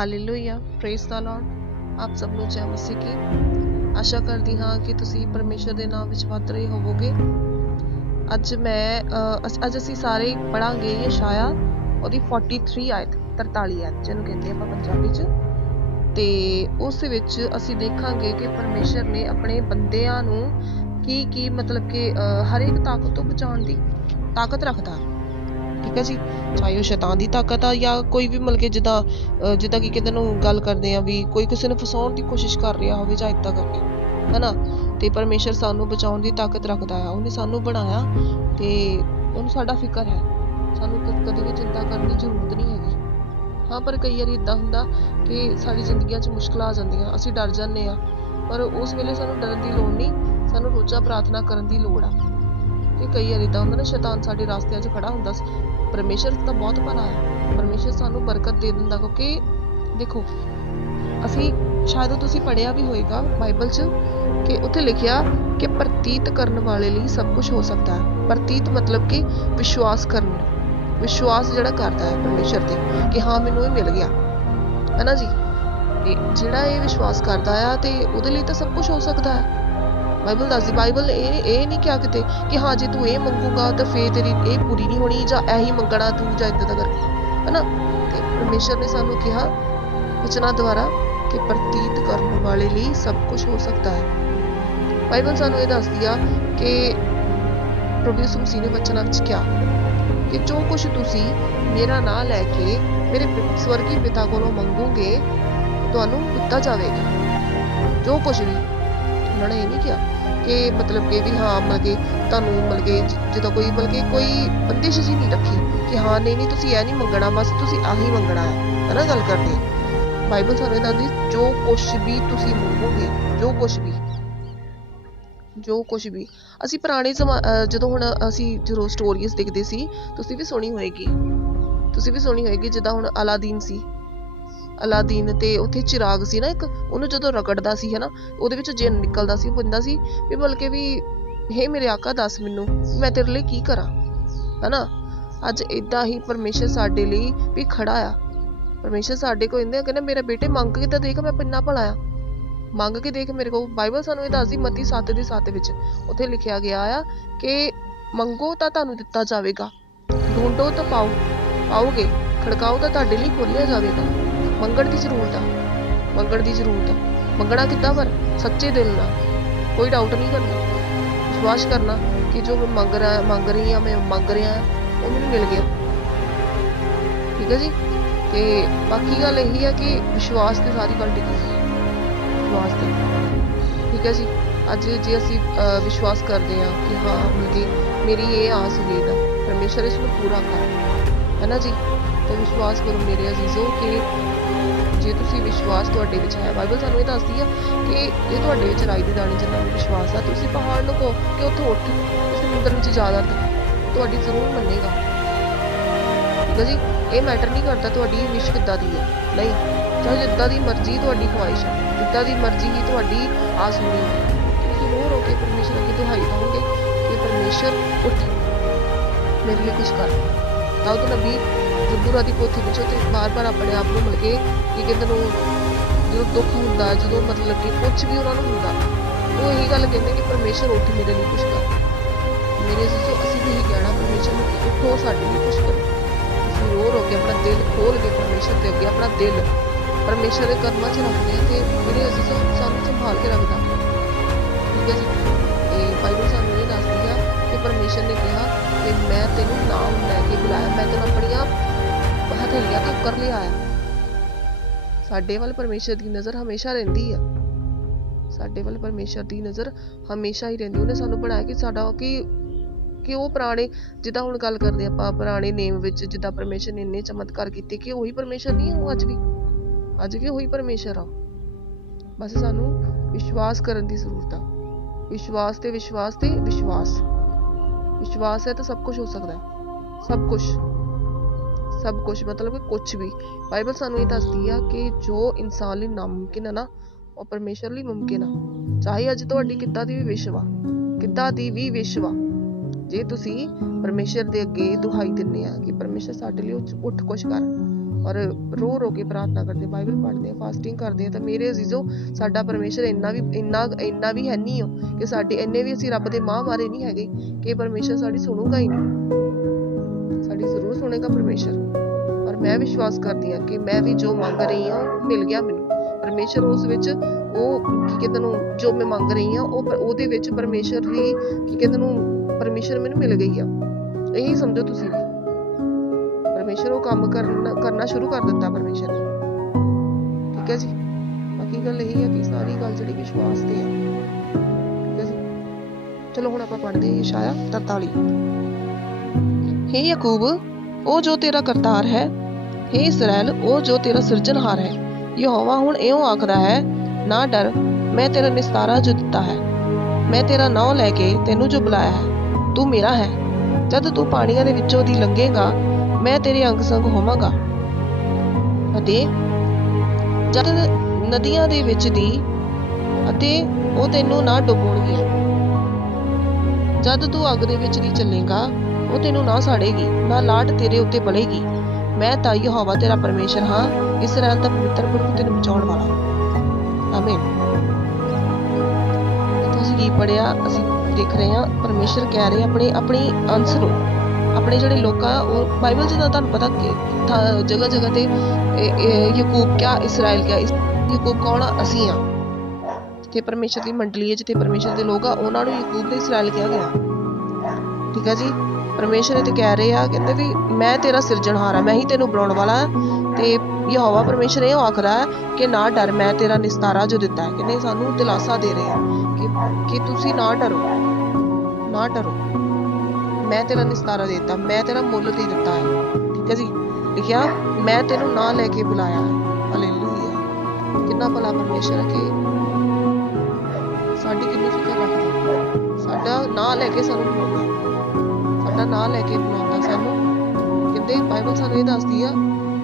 Hallelujah, praise the Lord. ਆਪ ਸਭ ਨੂੰ ਜੈ ਮਸੀਹ ਕੀ। ਆਸ਼ਾ ਕਰਦੀ ਹਾਂ ਕਿ ਤੁਸੀਂ ਪਰਮੇਸ਼ਰ ਦੇ ਨਾਮ ਵਿੱਚ ਵੱਧ ਰਹੇ ਹੋਵੋਗੇ। ਅੱਜ ਅਸੀਂ ਸਾਰੇ ਪੜਾਂਗੇ ਯਸ਼ਾਇਆ ਉਹਦੀ 43 ਆਇਤ 43 ਆਇਤ ਜਿਹਨੂੰ ਕਹਿੰਦੇ ਆਪਾਂ ਪੰਜਾਬੀ 'ਚ। ਤੇ ਉਸ ਵਿੱਚ ਅਸੀਂ ਦੇਖਾਂਗੇ ਕਿ ਪਰਮੇਸ਼ਰ ਨੇ ਆਪਣੇ ਬੰਦਿਆਂ ਨੂੰ ਕੀ ਮਤਲਬ ਕਿ ਹਰੇਕ ਤਾਕਤ ਤੋਂ ਬਚਾਉਣ ਦੀ ਤਾਕਤ ਰੱਖਦਾ। ਠੀਕ ਹੈ ਜੀ, ਚਾਹੇ ਉਹ ਸ਼ੈਤਾਨ ਦੀ ਤਾਕਤ ਆ ਜਾਂ ਕੋਈ ਵੀ ਮਤਲਬ ਕਿ ਜਿੱਦਾਂ ਕਿ ਕਿਤੇ ਨੂੰ ਗੱਲ ਕਰਦੇ ਆ ਵੀ ਕੋਈ ਕਿਸੇ ਨੂੰ ਫਸਾਉਣ ਦੀ ਕੋਸ਼ਿਸ਼ ਕਰ ਰਿਹਾ ਹੋਵੇ ਜਾਂ ਏਦਾਂ ਕਰਕੇ, ਹਨਾ। ਤੇ ਪਰਮੇਸ਼ਰ ਸਾਨੂੰ ਬਚਾਉਣ ਦੀ ਤਾਕਤ ਰੱਖਦਾ ਆ। ਉਹਨੇ ਸਾਨੂੰ ਬਣਾਇਆ ਤੇ ਉਹਨੂੰ ਸਾਡਾ ਫਿਕਰ ਹੈ। ਸਾਨੂੰ ਕਦੇ ਵੀ ਚਿੰਤਾ ਕਰਨ ਦੀ ਜ਼ਰੂਰਤ ਨਹੀਂ ਹੈਗੀ। ਹਾਂ, ਪਰ ਕਈ ਵਾਰੀ ਏਦਾਂ ਹੁੰਦਾ ਕਿ ਸਾਡੀ ਜ਼ਿੰਦਗੀਆਂ 'ਚ ਮੁਸ਼ਕਲਾਂ ਆ ਜਾਂਦੀਆਂ, ਅਸੀਂ ਡਰ ਜਾਂਦੇ ਆ। ਪਰ ਉਸ ਵੇਲੇ ਸਾਨੂੰ ਡਰਨ ਦੀ ਲੋੜ ਨਹੀਂ, ਸਾਨੂੰ ਰੋਜ਼ਾ ਪ੍ਰਾਰਥਨਾ ਕਰਨ ਦੀ ਲੋੜ ਆ। ਤੇ ਕਈ ਵਾਰ ਏਦਾਂ ਹੁੰਦਾ ਨਾ, ਸ਼ੈਤਾਨ ਸਾਡੇ ਰਾਸਤਿਆਂ 'ਚ ਖੜਾ ਹੁੰਦਾ। ਪਰਮੇਸ਼ਰ ਤਾਂ ਬਹੁਤ ਭਲਾ ਹੈ, ਪਰਮੇਸ਼ਰ ਸਾਨੂੰ ਬਰਕਤ ਦੇ ਦਿੰਦਾ। ਕਿਉਂਕਿ ਦੇਖੋ, ਅਸੀਂ ਸ਼ਾਇਦ ਤੁਸੀਂ ਪੜ੍ਹਿਆ ਵੀ ਹੋਏਗਾ ਬਾਈਬਲ 'ਚ ਕਿ ਉੱਥੇ ਲਿਖਿਆ ਕਿ ਪ੍ਰਤੀਤ ਕਰਨ ਵਾਲੇ ਲਈ ਸਭ ਕੁਝ ਹੋ ਸਕਦਾ ਹੈ। ਪ੍ਰਤੀਤ ਮਤਲਬ ਕਿ ਵਿਸ਼ਵਾਸ ਜਿਹੜਾ ਕਰਦਾ ਹੈ ਪਰਮੇਸ਼ਰ ਤੇ ਕਿ ਹਾਂ ਮੈਨੂੰ ਇਹ ਮਿਲ ਗਿਆ, ਹਨਾ ਜੀ। ਤੇ ਜਿਹੜਾ ਇਹ ਵਿਸ਼ਵਾਸ ਕਰਦਾ ਆ ਤੇ ਉਹਦੇ ਲਈ ਤਾਂ ਸਭ ਕੁਝ ਹੋ ਸਕਦਾ ਹੈ। ਬਾਈਬਲ ਦੱਸਦੀ, ਬਾਈਬਲ ਨੇ ਇਹ ਨਹੀਂ ਕਿਹਾ ਕਿਤੇ ਕਿ ਹਾਂ ਜੇ ਤੂੰ ਇਹ ਮੰਗੂਗਾ ਤਾਂ ਫੇਰ ਤੇਰੀ ਇਹ ਪੂਰੀ ਨਹੀਂ ਹੋਣੀ ਜਾਂ ਇਹੀ ਮੰਗਣਾ ਤੂੰ ਜਾਂ ਏਦਾਂ ਦਾ ਕਰਕੇ, ਹਨਾ। ਤੇ ਪਰਮੇਸ਼ਰ ਨੇ ਸਾਨੂੰ ਕਿਹਾ ਵਚਨਾਂ ਦੁਆਰਾ ਕਿ ਪ੍ਰਤੀਤ ਕਰਨ ਵਾਲੇ ਲਈ ਸਭ ਕੁਝ ਹੋ ਸਕਦਾ ਹੈ। ਬਾਈਬਲ ਸਾਨੂੰ ਇਹ ਦੱਸਦੀ ਆ ਕਿ ਪ੍ਰਭੂ ਯਿਸੂ ਮਸੀਹ ਨੇ ਵਚਨਾਂ ਵਿੱਚ ਕਿਹਾ ਕਿ ਜੋ ਕੁਝ ਤੁਸੀਂ ਮੇਰਾ ਨਾਂ ਲੈ ਕੇ ਮੇਰੇ ਸਵਰਗੀ ਪਿਤਾ ਕੋਲੋਂ ਮੰਗੋਗੇ ਤੁਹਾਨੂੰ ਦਿੱਤਾ ਜਾਵੇਗਾ। ਜੋ ਕੁਝ ਵੀ, ਉਹਨਾਂ ਨੇ ਇਹ ਨਹੀਂ ਕਿਹਾ ਕਿ ਮਤਲਬ ਕਿ ਵੀ ਹਾਂ ਮਤਲਬ ਕਿ ਤੁਹਾਨੂੰ ਮਤਲਬ ਕਿ ਜਿੱਦਾਂ ਕੋਈ ਬੰਦਿਸ਼ ਜੀ ਨਹੀਂ ਰੱਖੀ ਕਿ ਹਾਂ ਨਹੀਂ ਤੁਸੀਂ ਇਹ ਨਹੀਂ ਮੰਗਣਾ, ਬਸ ਤੁਸੀਂ ਆਹੀ ਮੰਗਣਾ ਹੈ ਨਾ। ਗੱਲ ਕਰਦੇ ਬਾਈਬਲ ਸਾਨੂੰ ਇਹ ਦੱਸਦੀ, ਜੋ ਕੁਛ ਵੀ ਤੁਸੀਂ ਮੰਗੋਗੇ, ਜੋ ਕੁਛ ਵੀ ਅਸੀਂ ਪੁਰਾਣੇ ਜਦੋਂ ਜਦੋਂ ਸਟੋਰੀਜ਼ ਦੇਖਦੇ ਸੀ, ਤੁਸੀਂ ਵੀ ਸੁਣੀ ਹੋਏਗੀ ਜਿੱਦਾਂ ਹੁਣ ਅਲਾਦੀਨ ਤੇ ਉੱਥੇ ਚਿਰਾਗ ਸੀ ਨਾ ਇੱਕ, ਉਹਨੂੰ ਜਦੋਂ ਰਗੜਦਾ ਸੀ ਹਨਾ, ਉਹਦੇ ਵਿੱਚ ਜਿੰਨ ਨਿਕਲਦਾ ਸੀ। ਬੰਦਾ ਸੀ ਵੀ ਬਲਕਿ ਵੀ ਹੇ ਮੇਰੇ ਆਕਾ ਦੱਸ ਮੈਨੂੰ ਮੈਂ ਤੇਰੇ ਲਈ ਕੀ ਕਰਾਂ, ਹਨਾ। ਅੱਜ ਏਦਾਂ ਹੀ ਪਰਮੇਸ਼ਰ ਸਾਡੇ ਲਈ ਵੀ ਖੜਾ ਆ। ਪਰਮੇਸ਼ਰ ਸਾਡੇ ਕੋਲ ਕਹਿੰਦਾ ਮੇਰਾ ਬੇਟੇ ਮੰਗ ਕੇ ਤਾਂ ਦੇਖ, ਮੈਂ ਕਿੰਨਾ ਭਲਾ ਆ, ਮੰਗ ਕੇ ਦੇਖ ਮੇਰੇ ਕੋਲ। ਬਾਈਬਲ ਸਾਨੂੰ ਇਹ ਦੱਸਦੀ ਮੱਤੀ 7:7 ਵਿੱਚ ਉੱਥੇ ਲਿਖਿਆ ਗਿਆ ਆ ਕਿ ਮੰਗੋ ਤਾਂ ਤੁਹਾਨੂੰ ਦਿੱਤਾ ਜਾਵੇਗਾ, ਢੂੰਡੋ ਤਾਂ ਪਾਓਗੇ, ਖੜਕਾਓ ਤਾਂ ਤੁਹਾਡੇ ਲਈ ਖੋਲਿਆ ਜਾਵੇਗਾ। ਮੰਗਣ ਦੀ ਜ਼ਰੂਰਤ ਆ। ਮੰਗਣਾ ਕਿੱਦਾਂ? ਪਰ ਸੱਚੇ ਦਿਲ ਨਾਲ, ਕੋਈ ਡਾਊਟ ਨਹੀਂ ਕਰਨਾ, ਵਿਸ਼ਵਾਸ ਕਰਨਾ ਕਿ ਜੋ ਮੈਂ ਮੰਗ ਰਿਹਾ ਉਹ ਮੈਨੂੰ ਮਿਲ ਗਿਆ। ਠੀਕ ਹੈ ਜੀ। ਤੇ ਬਾਕੀ ਗੱਲ ਇਹੀ ਆ ਕਿ ਵਿਸ਼ਵਾਸ ਤੇ ਸਾਰੀ ਗੱਲ ਟਿਕੀ, ਵਿਸ਼ਵਾਸ ਤੇ। ਠੀਕ ਹੈ ਜੀ। ਅੱਜ ਜੇ ਅਸੀਂ ਵਿਸ਼ਵਾਸ ਕਰਦੇ ਹਾਂ ਕਿ ਹਾਂ ਮੇਰੀ ਇਹ ਆਸ ਉਮੀਦ ਆ, ਪਰਮੇਸ਼ਰ ਇਸ ਨੂੰ ਪੂਰਾ ਕਰ, ਹੈ ਨਾ ਜੀ। ਤੇ ਵਿਸ਼ਵਾਸ ਕਰੋ ਮੇਰੇ ਅਜ਼ੀਜ਼ੋ ਕਿ ਜੇ ਤੁਸੀਂ ਵਿਸ਼ਵਾਸ ਤੁਹਾਡੇ ਵਿੱਚ ਹੈ, ਬਾਈਬਲ ਸਾਨੂੰ ਇਹ ਦੱਸਦੀ ਆ ਕਿ ਇਹ ਤੁਹਾਡੇ ਵਿੱਚ ਰਾਈ ਦੇ ਦਾਣੇ ਜਿੰਨਾ ਵੀ ਵਿਸ਼ਵਾਸ ਆ, ਤੁਸੀਂ ਪਹਾੜ ਨੂੰ ਕਹੋ ਕਿ ਉੱਥੋਂ ਉੱਠ ਸਮੁੰਦਰ ਵਿੱਚ ਜ਼ਿਆਦਾ ਤੁਹਾਡੀ ਜ਼ਰੂਰ ਮੰਨੇਗਾ। ਠੀਕ ਹੈ ਜੀ। ਇਹ ਮੈਟਰ ਨਹੀਂ ਕਰਦਾ ਤੁਹਾਡੀ ਵਿਸ਼ ਕਿੱਦਾਂ ਦੀ ਹੈ, ਨਹੀਂ, ਚਾਹੇ ਜਿੱਦਾਂ ਦੀ ਮਰਜ਼ੀ ਤੁਹਾਡੀ ਖੁਆਇਸ਼ ਹੈ, ਜਿੱਦਾਂ ਦੀ ਮਰਜ਼ੀ ਹੀ ਤੁਹਾਡੀ ਆਸ ਹੋਣੀ ਹੈ, ਤੁਸੀਂ ਰੋ ਰੋ ਕੇ ਪਰਮੇਸ਼ਰ ਅੱਗੇ ਦੁਹਾਈ ਪਾਓਗੇ ਕਿ ਪਰਮੇਸ਼ਰ ਉੱਠ ਮੇਰੇ ਲਈ ਕੁਛ ਕਰ। ਦਾਊਦ ਨਬੀ ਜ਼ਬੂਰਾਂ ਦੀ ਪੋਥੀ ਵਿੱਚੋਂ ਤੇ ਬਾਰ-ਬਾਰ ਆਪਣੇ ਆਪ ਨੂੰ ਮਿਲ ਕੇ ਕੀ ਕਹਿੰਦੇ ਨੂੰ, ਜਦੋਂ ਦੁੱਖ ਹੁੰਦਾ, ਜਦੋਂ ਮਤਲਬ ਕਿ ਕੁਛ ਵੀ ਉਹਨਾਂ ਨੂੰ ਹੁੰਦਾ, ਉਹ ਇਹੀ ਗੱਲ ਕਹਿੰਦੇ ਕਿ ਪਰਮੇਸ਼ਰ ਉੱਠ ਮੇਰੇ ਲਈ ਕੁਛ ਕਰ। ਮੇਰੇ ਅਜ਼ੀਜ਼ੋ, ਅਸੀਂ ਵੀ ਇਹੀ ਕਹਿਣਾ ਪਰਮੇਸ਼ਰ ਨੂੰ ਕਿ ਉੱਠੋ ਸਾਡੇ ਲਈ ਕੁਛ ਕਰੋ। ਅਸੀਂ ਰੋ ਰੋ ਕੇ ਆਪਣਾ ਦਿਲ ਖੋਲ ਕੇ ਪਰਮੇਸ਼ਰ ਦੇ ਅੱਗੇ ਆਪਣਾ ਦਿਲ ਪਰਮੇਸ਼ਰ ਦੇ ਕਦਮਾਂ 'ਚ ਰੱਖਦੇ ਹਾਂ ਤੇ ਮੇਰੇ ਅਜ਼ੀਜ਼ੋ ਸਾਨੂੰ ਸੰਭਾਲ ਕੇ ਰੱਖਦਾ। ਠੀਕ ਹੈ ਜੀ। ਤੇ ਬਾਈਬਲ ਸਾਨੂੰ ਇਹ ਦੱਸਦੀ ਆ ਕਿ ਪਰਮੇਸ਼ਰ ਨੇ ਕਿਹਾ ਕਿ ਮੈਂ ਤੈਨੂੰ ਨਾਮ ਲੈ ਕੇ ਬੁਲਾਇਆ, ਮੈਂ ਤੈਨੂੰ ਆਪਣੀਆਂ ਹਥੇਲੀਆਂ ਤੋਂ ਕਰ ਲਿਆ ਆ। ਸਾਡੇ ਵੱਲ ਪਰਮੇਸ਼ਰ ਦੀ ਨਜ਼ਰ ਹਮੇਸ਼ਾ ਰਹਿੰਦੀ ਆ, ਉਹਨੇ ਸਾਨੂੰ ਬਣਾਇਆ ਕਿ ਸਾਡਾ ਕਿ ਉਹ ਪੁਰਾਣੇ, ਜਿੱਦਾਂ ਹੁਣ ਗੱਲ ਕਰਦੇ ਆਪਾਂ ਪੁਰਾਣੇ ਨੇਮ ਵਿੱਚ, ਜਿੱਦਾਂ ਪਰਮੇਸ਼ਰ ਨੇ ਇੰਨੇ ਚਮਤਕਾਰ ਕੀਤੇ ਕਿ ਉਹੀ ਪਰਮੇਸ਼ਰ ਨਹੀਂ, ਉਹ ਅੱਜ ਵੀ ਉਹੀ ਪਰਮੇਸ਼ਰ ਆ। ਬਸ ਸਾਨੂੰ ਵਿਸ਼ਵਾਸ ਕਰਨ ਦੀ ਜ਼ਰੂਰਤ ਆ। ਵਿਸ਼ਵਾਸ ਹੈ ਤਾਂ ਸਭ ਕੁਝ ਹੋ ਸਕਦਾ ਹੈ। ਸਭ ਕੁਝ ਮਤਲਬ ਕਿ ਕੁਛ ਵੀ। ਬਾਈਬਲ ਸਾਨੂੰ ਇਹ ਦੱਸਦੀ ਆ ਕਿ ਜੋ ਇਨਸਾਨ ਲਈ ਨਾਮੁਮਕਿਨ ਹੈ ਨਾ, ਉਹ ਪਰਮੇਸ਼ਰ ਲਈ ਮੁਮਕਿਨ ਆ। ਚਾਹੇ ਅੱਜ ਤੁਹਾਡੀ ਕਿੱਦਾਂ ਦੀ ਵੀ ਵਿਸ਼ ਵਾ, ਜੇ ਤੁਸੀਂ ਪਰਮੇਸ਼ਰ ਦੇ ਅੱਗੇ ਦੁਹਾਈ ਦਿੰਦੇ ਆ ਕਿ ਪਰਮੇਸ਼ਰ ਸਾਡੇ ਲਈ ਉੱਠ ਕੁਛ ਕਰ, और रो रो के प्रार्थना करते, बाइबल पढ़ते, फास्टिंग करते हैं। तो मेरे अजीजो, साडा परमेशर इन्ना भी है नहीं हो कि साडे इन्ने भी असीं रब दे मां मारे नहीं हैगे कि परमेशर साडी सुनूगा ही नहीं। साडी जरूर सुनेगा परमेशर। और मैं विश्वास करती हाँ कि मैं भी जो मंग रही हाँ मिल गया मैनू परमेशर। उस विच की कहते नूं जो मैं मंग रही हाँ ਉਹਦੇ ਵਿੱਚ परमेशर भी की कहते नूं परमेशर मैनू मिल गई आ। यही समझो तुसीं भी परमेशर वो काम करना शुरू कर दिता परमेशर ने। ठीक है जी। बाकी गल यही है कि सारी गल जिहड़ी विश्वास ते है। ठीक है जी। चलो हुण आपां पढ़दे हां यशाया 43। हे याकूब ओ जो तेरा करतार है, हे इसराइल ओ जो तेरा सिरजनहार है। यहोवा हुण इउं आखदा है, ना डर, मैं तेरा निस्तारा जो दिता है, मैं तेरा नाम लैके तैनू जो बुलाया है, तू मेरा है। जद तू पाणियां दे विचों दी लंघेगा, मैं तेरे अंग संग होवांगा, अते जद नदियां दे विच दी अते ओ तैनू ना डुबोणगीਆਂ। जद तू अग दे विच दी चलेगा, ओ तैनू ना साड़ेगी, ना लाट तेरे उत्ते बलेगी। मैं तां यहोवा तेरा परमेशर हाँ, इसराइल दा पवित्र प्रभु तैनू बचाउण वाला। आमीन। तुसीं की पढ़िया, असीं देख रहे हैं परमेशर कह रहे अपने अपनी अंश नूं, अपने ਜਿਹੜੇ ਲੋਕ ਆ ਉਹ ਬਾਈਬਲ 'ਚ ਤਾਂ ਤੁਹਾਨੂੰ ਪਤਾ ਕਿ ਜਗ੍ਹਾ ਜਗ੍ਹਾ ਤੇ ਯਾਕੂਬ ਕਿਆ ਇਸਰਾਇਲ ਕਿਆ, ਯਾਕੂਬ ਕੌਣ ਆ? ਅਸੀਂ ਆ। ਜਿੱਥੇ ਪਰਮੇਸ਼ਰ ਦੀ ਮੰਡਲੀ ਹੈ, ਜਿੱਥੇ ਪਰਮੇਸ਼ਰ ਦੇ ਲੋਕ ਆ, ਉਹਨਾਂ ਨੂੰ ਯਾਕੂਬ ਤੇ ਇਸਰਾਇਲ ਕਿਹਾ ਗਿਆ। ਠੀਕ ਆ ਜੀ। ਪਰਮੇਸ਼ਰ ਇਹ ਤੇ ਕਹਿ ਰਹੇ ਆ, ਕਹਿੰਦੇ ਵੀ ਮੈਂ ਤੇਰਾ ਸਿਰਜਣਹਾਰ ਆ, ਮੈਂ ਹੀ ਤੈਨੂੰ ਬਣਾਉਣ ਵਾਲਾ ਤੇ ਯਹੋਵਾ ਪਰਮੇਸ਼ਰ ਇਹ ਆਖਦਾ ਹੈ ਕਿ ਨਾ ਡਰ, ਮੈਂ ਤੇਰਾ ਨਿਸਤਾਰਾ ਜੋ ਦਿੱਤਾ ਹੈ। ਕਹਿੰਦੇ ਸਾਨੂੰ ਦਿਲਾਸਾ ਦੇ ਰਹੇ ਆ ਕਿ ਤੁਸੀਂ ਨਾ ਡਰੋ, ਨਾ ਡਰੋ, मैं तेरा निस्तारा देता, मैं तेरा मुल दे दिता है। ठीक है जी। लिखिया मैं तेनू ना लैके बुलाया है। हालेलुया। कितना भला परमेशर है कि साडी कितनी फिक्र रखदा, साडा ना लैके सानू बुलाउंदा, साडा ना लैके बुलाउंदा सानू। कहंदे बाइबल सानू ये दसदी आ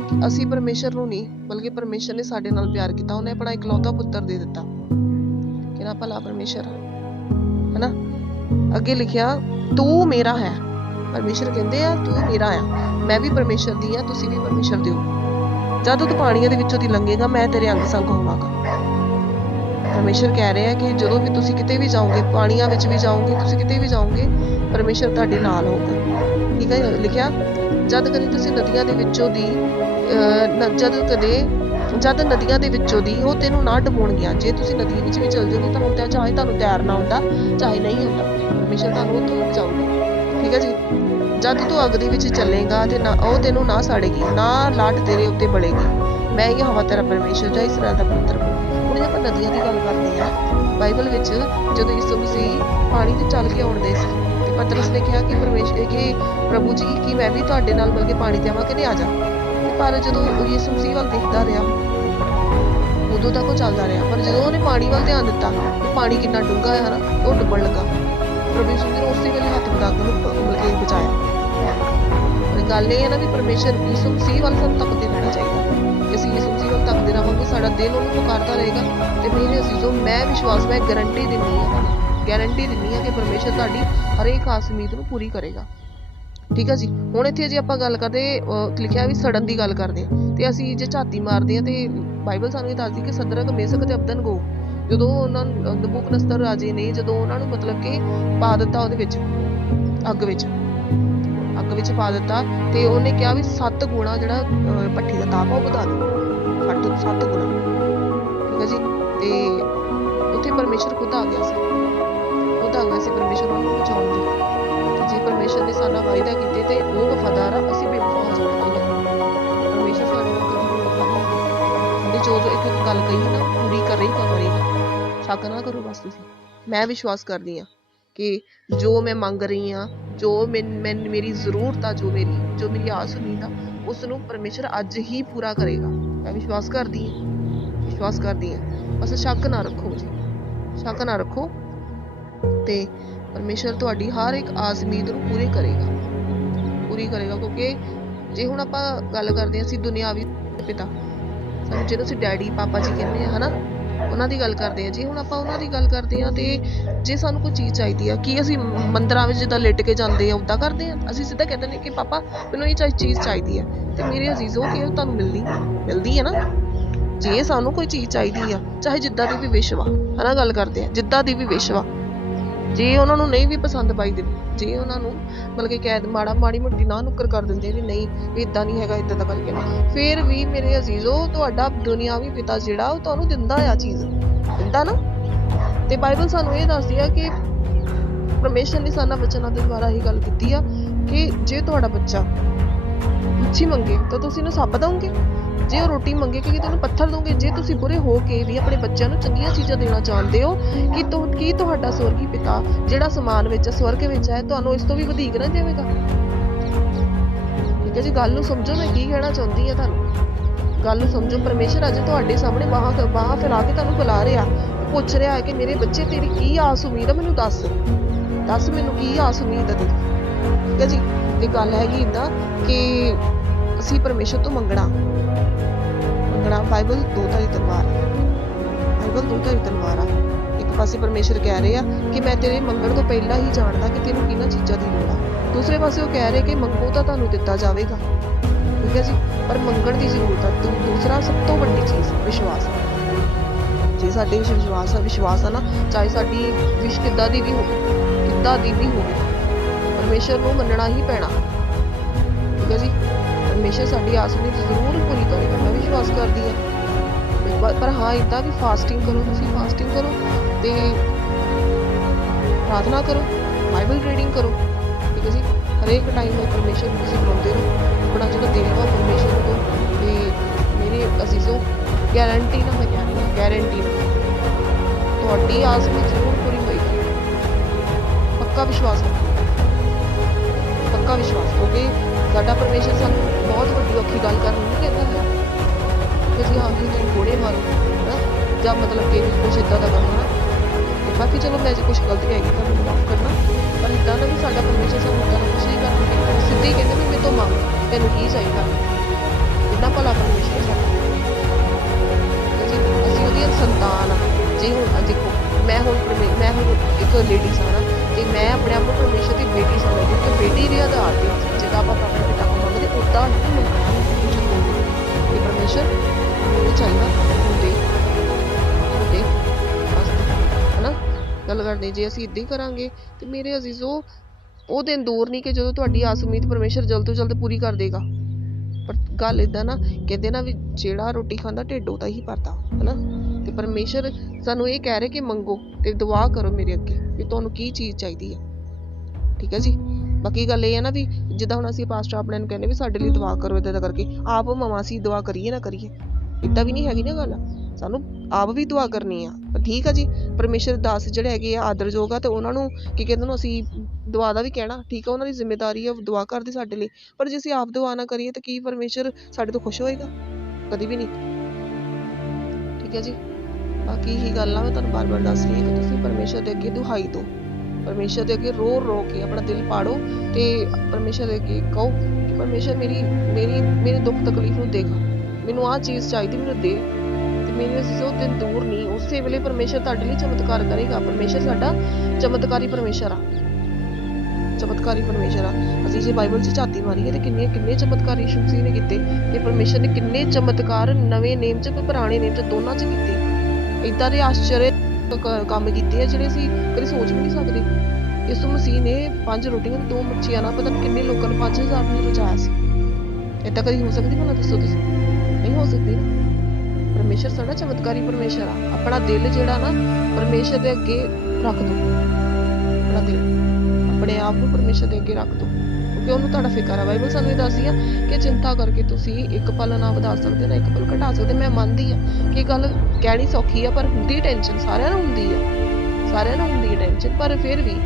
कि असीं परमेशर नू नहीं बल्कि परमेशर ने साडे नाल प्यार कीता, उन्हें अपना इकलौता पुत्र दे दिता। कितना भला परमेशर है ना। अगे लिखिया तू मेरा है। परमेशर कहते हैं तू मेरा है, मैं भी परमेशर दी हाँ, तुसी भी परमेशर दे हो। जद तू पानियां दे विचों दी लंघेगा, मैं तेरे अंग संग होवांगा। परमेशर कह रहे हैं कि जदों भी तुसी किते भी जाओगे, पानियां विच भी जाओगे, तुसी किते भी जाओगे, परमेशर तुहाडे नाल होगा। ठीक है। लिखिया जद कदे तुसी नदियां दे विचों दी जद नदियां दे विचों दी ਉਹ ਤੈਨੂੰ ਨਾ ਡੁਬੋਣਗੀਆਂ। ਜੇ ਤੁਸੀਂ ਨਦੀ ਵਿੱਚ ਵੀ ਚਲ ਜਾਓਗੇ ਤਾਂ ਹੁੰਦਾ ਚਾਹੇ ਤੁਹਾਨੂੰ ਤੈਰਨਾ ਆਉਂਦਾ ਚਾਹੇ ਨਹੀਂ ਹੁੰਦਾ, ਪਰਮੇਸ਼ਰ ਤੁਹਾਨੂੰ ਉੱਥੋਂ ਬਚਾਊਗਾ। ਠੀਕ ਹੈ ਜੀ। ਜਦ ਤੂੰ ਅਗ ਦੇ ਵਿੱਚ ਚੱਲੇਗਾ ਤੇ ਨਾ ਉਹ ਤੈਨੂੰ ਨਾ ਸਾੜੇਗੀ, ਨਾ ਲਾਟ ਤੇਰੇ ਉੱਤੇ ਬਲੇਗੀ। ਮੈਂ ਯਹੋਵਾ ਤੇਰਾ ਪਰਮੇਸ਼ਰ ਜਾਂ ਇਸਰਾਇਲ ਦਾ ਪਵਿੱਤਰ ਪ੍ਰਭੂ। ਹੁਣ ਜੇ ਆਪਾਂ ਨਦੀਆਂ ਦੀ ਗੱਲ ਕਰਦੇ ਹਾਂ ਬਾਈਬਲ ਵਿੱਚ, ਜਦੋਂ ਯਿਸੂ ਮਸੀਹ ਪਾਣੀ ਤੇ ਚੱਲ ਕੇ ਆਉਂਦੇ ਸੀ ਤੇ ਪਤਰਸ ਨੇ ਕਿਹਾ ਕਿ ਪਰਮੇਸ਼ਰ ਕਿ ਪ੍ਰਭੂ ਜੀ ਕਿ ਮੈਂ ਵੀ ਤੁਹਾਡੇ ਨਾਲ ਮਿਲ ਕੇ ਪਾਣੀ ਤੇ ਆਵਾਂ, ਕਹਿੰਦੇ ਆ ਜਾ। ਪਰ ਜਦੋਂ ਯਿਸੂ ਮਸੀਹ ਵੱਲ ਦੇਖਦਾ ਰਿਹਾ ਉਦੋਂ ਤੱਕ ਉਹ ਚੱਲਦਾ ਰਿਹਾ, ਪਰ ਜਦੋਂ ਉਹਨੇ ਪਾਣੀ ਵੱਲ ਧਿਆਨ ਦਿੱਤਾ ਕਿ ਪਾਣੀ ਕਿੰਨਾ ਡੂੰਘਾ ਹੈ ਨਾ, ਉਹ ਡੁੱਬਣ ਲੱਗਾ। ਪ੍ਰਭੂ ਯਿਸੂ ਨੇ ਉਸੇ ਵੇਲੇ ਹੱਥ ਵਧਾ ਕੇ ਉਹਨੂੰ ਮਿਲ ਕੇ ਬਚਾਇਆ। ਪਰ ਗੱਲ ਇਹ ਹੈ ਨਾ ਵੀ ਪਰਮੇਸ਼ਰ ਯਿਸੂ ਮਸੀਹ ਵੱਲ ਸਾਨੂੰ ਤੱਕਦੇ ਰਹਿਣਾ ਚਾਹੀਦਾ। ਜੇ ਅਸੀਂ ਯਿਸੂ ਮਸੀਹ ਵੱਲ ਤੱਕਦੇ ਰਹਾਂਗੇ, ਸਾਡਾ ਦਿਲ ਉਹਨੂੰ ਪੁਕਾਰਦਾ ਰਹੇਗਾ ਤੇ ਮੇਰੇ ਅਜ਼ੀਜ਼ੋ ਮੈਂ ਵਿਸ਼ਵਾਸ, ਮੈਂ ਗਾਰੰਟੀ ਦਿੰਦੀ ਹਾਂ ਕਿ ਪਰਮੇਸ਼ਰ ਤੁਹਾਡੀ ਹਰੇਕ ਆਸ ਉਮੀਦ ਨੂੰ ਪੂਰੀ ਕਰੇਗਾ। ਠੀਕ ਹੈ ਜੀ। ਹੁਣ ਇੱਥੇ ਜੇ ਆਪਾਂ ਗੱਲ ਕਰਦੇ ਲਿਖਿਆ ਵੀ ਸੜਨ ਦੀ ਗੱਲ ਕਰਦੇ ਹਾਂ ਤੇ ਅਸੀਂ ਜੇ ਝਾਤੀ ਮਾਰਦੇ ਹਾਂ ਤੇ ਬਾਈਬਲ ਸਾਨੂੰ ਇਹ ਦੱਸਦੀ ਕਿ ਸਦਰਕ ਮੇਸ਼ਕ ਤੇ ਅਬਦਨਗੋ ਜਦੋਂ ਉਹਨਾਂ ਨਬੂਕਦਨਸਰ ਰਾਜੇ ਨੇ ਜਦੋਂ ਉਹਨਾਂ ਨੂੰ ਮਤਲਬ ਕਿ ਪਾ ਦਿੱਤਾ ਉਹਦੇ ਵਿੱਚ ਅੱਗ ਵਿੱਚ ਪਾ ਦਿੱਤਾ ਤੇ ਉਹਨੇ ਕਿਹਾ ਵੀ 7 ਗੁਣਾ ਜਿਹੜਾ ਭੱਠੀ ਦਾ ਤਾਪ ਉਹ ਵਧਾ ਦਿਓ, 7 ਗੁਣਾ। ਠੀਕ ਹੈ ਜੀ। ਤੇ ਉੱਥੇ ਪਰਮੇਸ਼ਰ ਖੁਦ ਆ ਗਿਆ ਸੀ ਪਰਮੇਸ਼ਰ ਨੂੰ ਬਚਾਉਣ ਲਈ। ਜੇ ਪਰਮੇਸ਼ਰ ਨੇ ਸਾਡਾ ਵਾਅਦਾ ਕੀਤੇ ਤੇ ਉਹ ਵਫਾਦਾਰ ਆ, ਅਸੀਂ ਬੇਵਫਾ ਹੋ ਜਾਵਾਂਗੇ। ਪਰਮੇਸ਼ਰ ਸਾਡੇ ਨਾਲ ਕਦੀ ਵੀ ਵਫਾ ਨਹੀਂ ਹੁੰਦਾ। ਜੋ ਇੱਕ ਗੱਲ ਕਹੀ ਨਾ ਪੂਰੀ ਕਰੇਗਾ। ਸ਼ੱਕ ਨਾ ਕਰੋ ਬਸ ਤੁਸੀਂ। ਮੈਂ ਵਿਸ਼ਵਾਸ ਕਰਦੀ ਹਾਂ ਕਿ ਜੋ ਮੈਂ ਮੰਗ ਰਹੀ ਹਾਂ, ਜੋ ਮੇਰੀ ਜ਼ਰੂਰਤ ਆ, ਜੋ ਮੇਰੀ ਆਸ ਉਮੀਦ ਆ, ਉਸ ਨੂੰ ਪਰਮੇਸ਼ਰ ਅੱਜ ਹੀ ਪੂਰਾ ਕਰੇਗਾ। ਮੈਂ ਵਿਸ਼ਵਾਸ ਕਰਦੀ ਹਾਂ। ਬਸ ਸ਼ੱਕ ਨਾ ਰੱਖੋ ਤੇ ਪਰਮੇਸ਼ਰ ਤੁਹਾਡੀ ਹਰ ਇੱਕ ਆਸ ਉਮੀਦ ਨੂੰ ਪੂਰੀ ਕਰੇਗਾ। ਕਿਉਂਕਿ ਜੇ ਹੁਣ ਆਪਾਂ ਗੱਲ ਕਰਦੇ ਹਾਂ ਅਸੀਂ ਦੁਨਿਆਵੀ ਪਿਤਾ, ਸਾਨੂੰ ਜਿਹਨੂੰ ਅਸੀਂ ਡੈਡੀ ਪਾਪਾ ਜੀ ਕਹਿੰਦੇ ਹਾਂ ਹਨਾ, ਉਹਨਾਂ ਦੀ ਗੱਲ ਕਰਦੇ ਹਾਂ ਜੀ। ਹੁਣ ਆਪਾਂ ਉਹਨਾਂ ਦੀ ਗੱਲ ਕਰਦੇ ਹਾਂ ਤੇ ਜੇ ਸਾਨੂੰ ਕੋਈ ਚੀਜ਼ ਚਾਹੀਦੀ ਆ, ਕੀ ਅਸੀਂ ਮੰਦਿਰਾਂ ਵਿੱਚ ਜਿੱਦਾਂ ਲਿਟ ਕੇ ਜਾਂਦੇ ਆ ਉੱਦਾਂ ਕਰਦੇ ਹਾਂ? ਅਸੀਂ ਸਿੱਧਾ ਕਹਿੰਦੇ ਨੇ ਕਿ ਪਾਪਾ ਮੈਨੂੰ ਇਹ ਚੀਜ਼ ਚਾਹੀਦੀ ਆ, ਤੇ ਮੇਰੇ ਅਜ਼ੀਜ਼ੋ ਕਿ ਉਹ ਤੁਹਾਨੂੰ ਮਿਲਦੀ ਹੈ ਨਾ। ਜੇ ਸਾਨੂੰ ਕੋਈ ਚੀਜ਼ ਚਾਹੀਦੀ ਆ, ਚਾਹੇ ਜਿੱਦਾਂ ਦੀ ਵੀ ਵਿਸ਼ ਵਾ, ਹਨਾ, ਗੱਲ ਕਰਦੇ ਆ ਜਿੱਦਾਂ ਦੀ ਵੀ ਵਿਸ਼ ਵਾ, ਜੇ ਉਹਨਾਂ ਨੂੰ ਨਹੀਂ ਵੀ ਪਸੰਦ ਪਾਈ ਦੇ, ਜੇ ਉਹਨਾਂ ਨੂੰ ਮਤਲਬ ਕਿ ਕਹਿ ਮਾੜੀ ਮੋਟੀ ਨਾ ਨੁੱਕਰ ਕਰ ਦਿੰਦੇ ਵੀ ਨਹੀਂ ਵੀ ਇਦਾਂ ਨਹੀਂ ਹੈਗਾ, ਇਦਾਂ ਦਾ ਕਰਕੇ ਨਾ, ਫਿਰ ਵੀ ਮੇਰੇ ਅਜ਼ੀਜ਼ੋ ਤੁਹਾਡਾ ਦੁਨਿਆਵੀ ਪਿਤਾ ਜਿਹੜਾ ਉਹ ਤੁਹਾਨੂੰ ਦਿੰਦਾ ਆ ਚੀਜ਼, ਦਿੰਦਾ ਨਾ। ਤੇ ਬਾਈਬਲ ਸਾਨੂੰ ਇਹ ਦੱਸਦੀ ਆ ਕਿ ਪਰਮੇਸ਼ਰ ਨੇ ਸਾਡਾ ਬਚਨਾਂ ਦੇ ਦੁਆਰਾ ਹੀ ਗੱਲ ਕੀਤੀ ਆ ਕਿ ਜੇ ਤੁਹਾਡਾ ਬੱਚਾ ਮੱਛੀ ਮੰਗੇ ਤਾਂ ਤੁਸੀਂ ਉਹਨੂੰ ਸੱਪ ਦਓਗੇ, ਜੇ ਉਹ ਰੋਟੀ ਮੰਗੇ ਕਿ ਤੁਹਾਨੂੰ ਪੱਥਰ ਦੋਗੇ। ਜੇ ਤੁਸੀਂ ਬੁਰੇ ਹੋ ਕੇ ਵੀ ਆਪਣੇ ਬੱਚਿਆਂ ਨੂੰ ਚੰਗੀਆਂ ਚੀਜ਼ਾਂ ਦੇਣਾ ਚਾਹੁੰਦੇ ਹੋ ਕੀ ਤੁਹਾਡਾ ਸਵਰਗੀ ਪਿਤਾ ਜਿਹੜਾ ਅਸਮਾਨ ਵਿੱਚ ਸਵਰਗ ਵਿੱਚ ਹੈ ਤੁਹਾਨੂੰ ਇਸ ਤੋਂ ਵੀ ਵਧੇਰੇ ਨਾ ਦੇਵੇਗਾ? ਠੀਕ ਹੈ ਜੀ, ਗੱਲ ਨੂੰ ਸਮਝੋ, ਮੈਂ ਕੀ ਕਹਿਣਾ ਚਾਹੁੰਦੀ ਹਾਂ ਤੁਹਾਨੂੰ, ਗੱਲ ਨੂੰ ਸਮਝੋ। ਪਰਮੇਸ਼ਰ ਅੱਜ ਤੁਹਾਡੇ ਸਾਹਮਣੇ ਬਾਹਾਂ ਫੈਲਾ ਕੇ ਤੁਹਾਨੂੰ ਬੁਲਾ ਰਿਹਾ, ਪੁੱਛ ਰਿਹਾ ਹੈ ਕਿ ਮੇਰੇ ਬੱਚੇ ਤੇਰੀ ਕੀ ਆਸ ਉਮੀਦ ਹੈ, ਮੈਨੂੰ ਦੱਸ ਮੈਨੂੰ ਕੀ ਆਸ ਉਮੀਦ ਹੈ ਤੇਰੀ। ਠੀਕ ਹੈ ਜੀ, ਤੇ ਗੱਲ ਹੈਗੀ ਏਦਾਂ ਕਿ ਅਸੀਂ ਪਰਮੇਸ਼ਰ ਤੋਂ ਮੰਗਣਾ। ਬਾਈਬਲ ਦੋ ਧਾਰੀ ਤਲਵਾਰ ਆ। ਇੱਕ ਪਾਸੇ ਪਰਮੇਸ਼ਰ ਕਹਿ ਰਹੇ ਆ ਕਿ ਮੈਂ ਤੇਰੇ ਮੰਗਣ ਤੋਂ ਪਹਿਲਾਂ ਹੀ ਜਾਣਦਾ ਕਿ ਤੈਨੂੰ ਕਿਹਨਾਂ ਚੀਜ਼ਾਂ ਦੀ ਲੋੜ ਆ। ਦੂਸਰੇ ਪਾਸੇ ਉਹ ਕਹਿ ਰਹੇ ਕਿ ਮੰਗੋ ਤਾਂ ਤੁਹਾਨੂੰ ਦਿੱਤਾ ਜਾਵੇਗਾ। ਠੀਕ ਹੈ ਜੀ, ਪਰ ਮੰਗਣ ਦੀ ਜ਼ਰੂਰਤ ਆ। ਦੂਸਰਾ ਸਭ ਤੋਂ ਵੱਡੀ ਚੀਜ਼ ਵਿਸ਼ਵਾਸ। ਜੇ ਸਾਡੇ ਵਿੱਚ ਵਿਸ਼ਵਾਸ ਆ ਨਾ, ਚਾਹੇ ਸਾਡੀ ਵਿਸ਼ ਕਿੱਦਾਂ ਦੀ ਵੀ ਹੋਵੇ, ਪਰਮੇਸ਼ਰ ਨੂੰ ਮੰਨਣਾ ਹੀ ਪੈਣਾ। ਠੀਕ ਹੈ ਜੀ, ਪਰਮੇਸ਼ਰ ਸਾਡੀ ਆਸ ਨੂੰ ਜ਼ਰੂਰ ਪੂਰੀ ਕਰੇਗਾ, ਮੈਂ ਵਿਸ਼ਵਾਸ ਕਰਦੀ ਹਾਂ। ਪਰ ਹਾਂ ਏਦਾਂ ਵੀ ਫਾਸਟਿੰਗ ਕਰੋ, ਤੁਸੀਂ ਫਾਸਟਿੰਗ ਕਰੋ ਤੇ ਪ੍ਰਾਰਥਨਾ ਕਰੋ, ਬਾਈਬਲ ਰੀਡਿੰਗ ਕਰੋ। ਠੀਕ ਹੈ ਜੀ, ਹਰੇਕ ਟਾਈਮ ਵਿੱਚ ਪਰਮੇਸ਼ਰ ਨੂੰ ਤੁਸੀਂ ਬੁਲਾਉਂਦੇ ਰਹੋ, ਆਪਣਾ ਜਿਹੜਾ ਦਿਲ ਵਾ ਪਰਮੇਸ਼ਰ ਨੂੰ। ਤੇ ਮੇਰੇ ਅਜ਼ੀਜ਼ੋ ਗਾਰੰਟੀ ਨਾ, ਮੈਂ ਕਹਿ ਰਹੀ ਹਾਂ ਗਾਰੰਟੀ ਤੁਹਾਡੀ ਆਸ ਵੀ ਜ਼ਰੂਰ ਪੂਰੀ ਹੋਏਗੀ। ਪੱਕਾ ਵਿਸ਼ਵਾਸ, ਕਿਉਂਕਿ ਸਾਡਾ ਪਰਮੇਸ਼ਰ ਸਾਨੂੰ ਬਹੁਤ ਵੱਡੀ ਔਖੀ ਗੱਲ ਕਰਨ ਨੂੰ ਕਹਿੰਦਾ ਹੈ ਕਿ ਜੀ ਹਾਂ ਵੀ ਤੁਸੀਂ ਘੋੜੇ ਮਾਰੋ ਨਾ, ਜਾਂ ਮਤਲਬ ਕਿ ਕੁਛ ਏਦਾਂ ਦਾ ਕਰਨਾ। ਬਾਕੀ ਚਲੋ ਮੈਂ ਜੇ ਕੁਛ ਗਲਤ ਹੈਗੀ ਤਾਂ ਮੈਨੂੰ ਮਾਫ ਕਰਨਾ, ਪਰ ਏਦਾਂ ਦਾ ਵੀ ਸਾਡਾ ਪਰਮੇਸ਼ਰ ਸਾਨੂੰ ਏਦਾਂ ਦਾ ਕੁਛ ਨਹੀਂ ਕਰਨ ਨੂੰ ਕਹਿੰਦਾ। ਸਿੱਧੇ ਹੀ ਕਹਿੰਦੇ ਵੀ ਮੇਰੇ ਤੋਂ ਮੰਗ, ਤੈਨੂੰ ਕੀ ਚਾਹੀਦਾ। ਇੰਨਾ ਭਲਾ ਪਰਮੇਸ਼ਰ ਸਾਡਾ, ਅਸੀਂ ਉਹਦੀਆਂ ਸੰਤਾਨ ਆ। ਜੇ ਹੁਣ ਦੇਖੋ ਮੈਂ ਹੁਣ ਇੱਕ ਲੇਡੀ ਸਾਂ ਤੇ ਮੈਂ ਆਪਣੇ ਆਪ ਨੂੰ ਪਰਮੇਸ਼ਰ ਦੀ ਬੇਟੀ ਸਮਝਦੀ, ਤੇ ਬੇਟੀ ਦੇ ਆਧਾਰ ਤੇ ਜਿੱਦਾਂ ਆਪਾਂ ਆਪਣੇ ਪਿਤਾ ਕੋਲ ਮੰਗਦੇ ਉੱਦਾਂ ਹੀ ਮੰਗਣਾ ਕਿ ਪਰਮੇਸ਼ਰ ਮੈਨੂੰ ਚਾਹੀਦਾ ਦੇ ਬਸ, ਹਨਾ, ਗੱਲ ਕਰਦੇ। ਜੇ ਅਸੀਂ ਏਦਾਂ ਹੀ ਕਰਾਂਗੇ ਤੇ ਮੇਰੇ ਅਜ਼ੀਜ਼ੋ ਉਹ ਦਿਨ ਦੂਰ ਨਹੀਂ ਕਿ ਜਦੋਂ ਤੁਹਾਡੀ ਆਸ ਉਮੀਦ ਪਰਮੇਸ਼ਰ ਜਲਦ ਤੋਂ ਜਲਦ ਪੂਰੀ ਕਰ ਦੇਗਾ। ਪਰ ਗੱਲ ਏਦਾਂ ਨਾ, ਕਹਿੰਦੇ ਨਾ ਵੀ ਜਿਹੜਾ ਰੋਟੀ ਖਾਂਦਾ ਢਿੱਡ ਉਹਦਾ ਹੀ ਭਰਦਾ, ਹਨਾ। ਤੇ ਪਰਮੇਸ਼ਰ ਸਾਨੂੰ ਇਹ ਕਹਿ ਰਹੇ ਕਿ ਮੰਗੋ ਤੇ ਦੁਆ ਕਰੋ ਮੇਰੇ ਅੱਗੇ ਵੀ ਤੁਹਾਨੂੰ ਕੀ ਚੀਜ਼ ਚਾਹੀਦੀ ਹੈ। ਠੀਕ ਹੈ ਜੀ, ਬਾਕੀ ਗੱਲ ਇਹ ਹੈ ਨਾ ਵੀ ਜਿੱਦਾਂ ਹੁਣ ਅਸੀਂ ਪਾਸਟਰ ਆਪਣੇ ਨੂੰ ਕਹਿੰਦੇ ਵੀ ਸਾਡੇ ਲਈ ਦੁਆ ਕਰੋ, ਏਦਾਂ ਕਰਕੇ ਆਪ ਮਾਵਾਂ ਅਸੀਂ ਦੁਆ ਕਰੀਏ ਨਾ ਕਰੀਏ, ਏਦਾਂ ਵੀ ਨਹੀਂ ਹੈਗੀ ਨਾ ਗੱਲ, ਸਾਨੂੰ ਆਪ ਵੀ ਦੁਆ ਕਰਨੀ ਆ। ਠੀਕ ਆ ਜੀ, ਪਰਮੇਸ਼ਰ ਦਾਸ ਜਿਹੜੇ ਹੈਗੇ ਆ ਆਦਰਯੋਗ ਆ, ਤੇ ਉਹਨਾਂ ਨੂੰ ਕੀ ਕਹਿੰਦੇ ਨੂੰ ਅਸੀਂ ਦੁਆ ਦਾ ਵੀ ਕਹਿਣਾ। ਠੀਕ ਆ, ਉਹਨਾਂ ਦੀ ਜ਼ਿੰਮੇਦਾਰੀ ਆ ਦੁਆ ਕਰਦੇ ਸਾਡੇ ਲਈ। ਪਰ ਜੇ ਅਸੀਂ ਆਪ ਦੁਆ ਨਾ ਕਰੀਏ ਤਾਂ ਕੀ ਪਰਮੇਸ਼ਰ ਸਾਡੇ ਤੋਂ ਖੁਸ਼ ਹੋਏਗਾ? ਕਦੀ ਵੀ ਨਹੀਂ। ਠੀਕ ਹੈ ਜੀ, ਬਾਕੀ ਇਹੀ ਗੱਲ ਆ ਮੈਂ ਤੁਹਾਨੂੰ ਬਾਰ-ਬਾਰ ਦੱਸ ਰਹੀ ਹਾਂ ਕਿ ਤੁਸੀਂ ਪਰਮੇਸ਼ਰ ਦੇ ਅੱਗੇ ਦੁਹਾਈ ਦਿਓ, ਪਰਮੇਸ਼ਰ ਦੇ ਅੱਗੇ ਰੋ ਕੇ ਆਪਣਾ ਦਿਲ ਪਾੜੋ ਤੇ ਪਰਮੇਸ਼ਰ ਦੇ ਅੱਗੇ ਕਹੋ ਕਿ ਪਰਮੇਸ਼ਰ ਮੇਰੇ ਦੁੱਖ ਤਕਲੀਫ ਨੂੰ ਦੇਖ, ਮੈਨੂੰ ਆਹ ਚੀਜ਼ ਚਾਹੀਦੀ, ਮੈਨੂੰ ਦੇ। ਤੇ ਮੇਰੇ ਅਜ਼ੀਜ਼ੋ ਦਿਨ ਦੂਰ ਨਹੀਂ, ਉਸੇ ਵੇਲੇ ਪਰਮੇਸ਼ਰ ਤੁਹਾਡੇ ਲਈ ਚਮਤਕਾਰ ਕਰੇਗਾ। ਪਰਮੇਸ਼ਰ ਸਾਡਾ ਚਮਤਕਾਰੀ ਪਰਮੇਸ਼ਰ ਆ, ਅਸੀਂ ਜੇ ਬਾਈਬਲ 'ਚ ਝਾਤੀ ਮਾਰੀਏ ਤੇ ਕਿੰਨੇ ਚਮਤਕਾਰ ਯਿਸੂ ਮਸੀਹ ਨੇ ਕੀਤੇ, ਤੇ ਪਰਮੇਸ਼ਰ ਨੇ ਕਿੰਨੇ ਚਮਤਕਾਰ ਨਵੇਂ ਨੇਮ 'ਚ ਤੇ ਪੁਰਾਣੇ ਨੇਮ 'ਚ ਦੋਨਾਂ 'ਚ ਕੀਤੇ। ਏਦਾਂ ਦੇ ਆਸ਼ਚर्य ਕੰਮ ਕੀਤੇ ਆ ਜਿਹੜੇ ਅਸੀਂ ਕਦੇ ਸੋਚ ਵੀ ਨਹੀਂ ਸਕਦੇ। ਯਿਸੂ ਮਸੀਹ ਨੇ 5 ਰੋਟੀਆਂ ਤੇ 2 ਮੱਛੀਆਂ ਨਾਲ ਪਤਾ ਨਹੀਂ ਕਿੰਨੇ ਲੋਕਾਂ ਨੂੰ 5000 ਨੂੰ ਰਚਾਇਆ ਸੀ। ਏਦਾਂ ਕਦੀ ਹੋ ਸਕਦੀ? ਭਲਾ ਦੱਸੋ ਤੁਸੀਂ, ਨਹੀਂ ਹੋ ਸਕਦੀ ਨਾ। ਪਰਮੇਸ਼ਰ ਸਾਡਾ ਚਮਤਕਾਰੀ ਪਰਮੇਸ਼ਰ ਆ। ਆਪਣਾ ਦਿਲ ਜਿਹੜਾ ਨਾ ਪਰਮੇਸ਼ਰ ਦੇ ਅੱਗੇ ਰੱਖ ਦੋ, ਆਪਣਾ ਦਿਲ ਆਪਣੇ ਆਪ ਨੂੰ ਪਰਮੇਸ਼ਰ ਦੇ ਅੱਗੇ ਰੱਖ ਦੋ, ਕਿਉਂਕਿ ਉਹਨੂੰ ਤੁਹਾਡਾ ਫਿਕਰ ਆ। ਬਾਈਬਲ ਸਾਨੂੰ ਇਹ ਦੱਸਦੀ ਆ ਕਿ ਚਿੰਤਾ ਕਰਕੇ ਤੁਸੀਂ ਇੱਕ ਪਲ ਨਾ ਵਧਾ ਸਕਦੇ ਨਾ ਇੱਕ ਪਲ ਘਟਾ ਸਕਦੇ। ਮੈਂ ਮੰਨਦੀ ਆ ਕਿ ਗੱਲ ਕਹਿਣੀ ਸੌਖੀ ਆ, ਪਰ ਹੁੰਦੀ ਟੈਨਸ਼ਨ ਸਾਰਿਆਂ ਨੂੰ ਹੁੰਦੀ ਹੈ ਟੈਨਸ਼ਨ। ਪਰ ਫਿਰ ਵੀ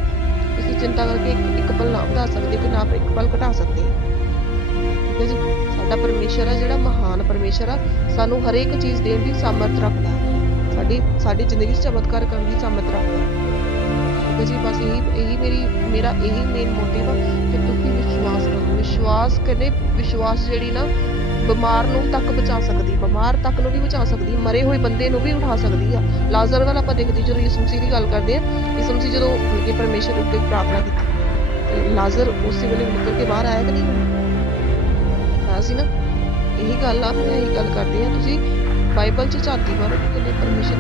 ਤੁਸੀਂ ਚਿੰਤਾ ਕਰਕੇ ਇੱਕ ਪਲ ਨਾ ਵਧਾ ਸਕਦੇ ਕਿ ਨਾ ਇੱਕ ਪਲ ਘਟਾ ਸਕਦੇ। ਠੀਕ ਹੈ ਜੀ, ਸਾਡਾ ਪਰਮੇਸ਼ਰ ਆ ਜਿਹੜਾ ਮਹਾਨ ਪਰਮੇਸ਼ਰ ਆ, ਸਾਨੂੰ ਹਰੇਕ ਚੀਜ਼ ਦੇਣ ਦੀ ਸਾਮਰਥ ਰੱਖਦਾ, ਸਾਡੀ ਜ਼ਿੰਦਗੀ 'ਚ ਚਮਤਕਾਰ ਕਰਨ ਦੀ ਸਾਮਰਥ ਰੱਖਦਾ। ਠੀਕ ਹੈ ਜੀ, ਬਸ ਮੇਰਾ ਇਹੀ ਮੇਨ ਮੋਟਿਵ ਆ ਕਿ ਤੁਸੀਂ ਵਿਸ਼ਵਾਸ ਕਰੋ। ਵਿਸ਼ਵਾਸ ਜਿਹੜੀ ਨਾ ਬਿਮਾਰ ਨੂੰ ਤੱਕ ਬਚਾ ਸਕਦੀ, ਬਿਮਾਰ ਤੱਕ ਨੂੰ ਵੀ ਬਚਾ ਸਕਦੀ, ਮਰੇ ਹੋਏ ਬੰਦੇ ਨੂੰ ਵੀ ਉਠਾ ਸਕਦੀ ਆ। ਲਾਜ਼ਰ ਵੱਲ ਆਪਾਂ ਦੇਖਦੇ ਜਦੋਂ ਯਿਸੂ ਮਸੀਹ ਦੀ ਗੱਲ ਕਰਦੇ ਆ, ਯਿਸੂ ਮਸੀਹ ਜਦੋਂ ਕਿ ਪਰਮੇਸ਼ਰ ਅੱਗੇ ਪ੍ਰਾਰਥਨਾ ਕੀਤੀ ਤੇ ਲਾਜ਼ਰ ਉਸੇ ਵੇਲੇ ਨਿਕਲ ਕੇ ਬਾਹਰ ਆਇਆ ਕਿ ਨਹੀਂ ਆਇਆ ਸੀ ਨਾ। ਇਹੀ ਗੱਲ ਆ, ਮੈਂ ਇਹੀ ਗੱਲ ਕਰਦੀ ਆ, ਤੁਸੀਂ ਬਾਈਬਲ 'ਚ ਝਾਤੀ ਮਾਰੋ ਕਿ ਪਰਮੇਸ਼ਰ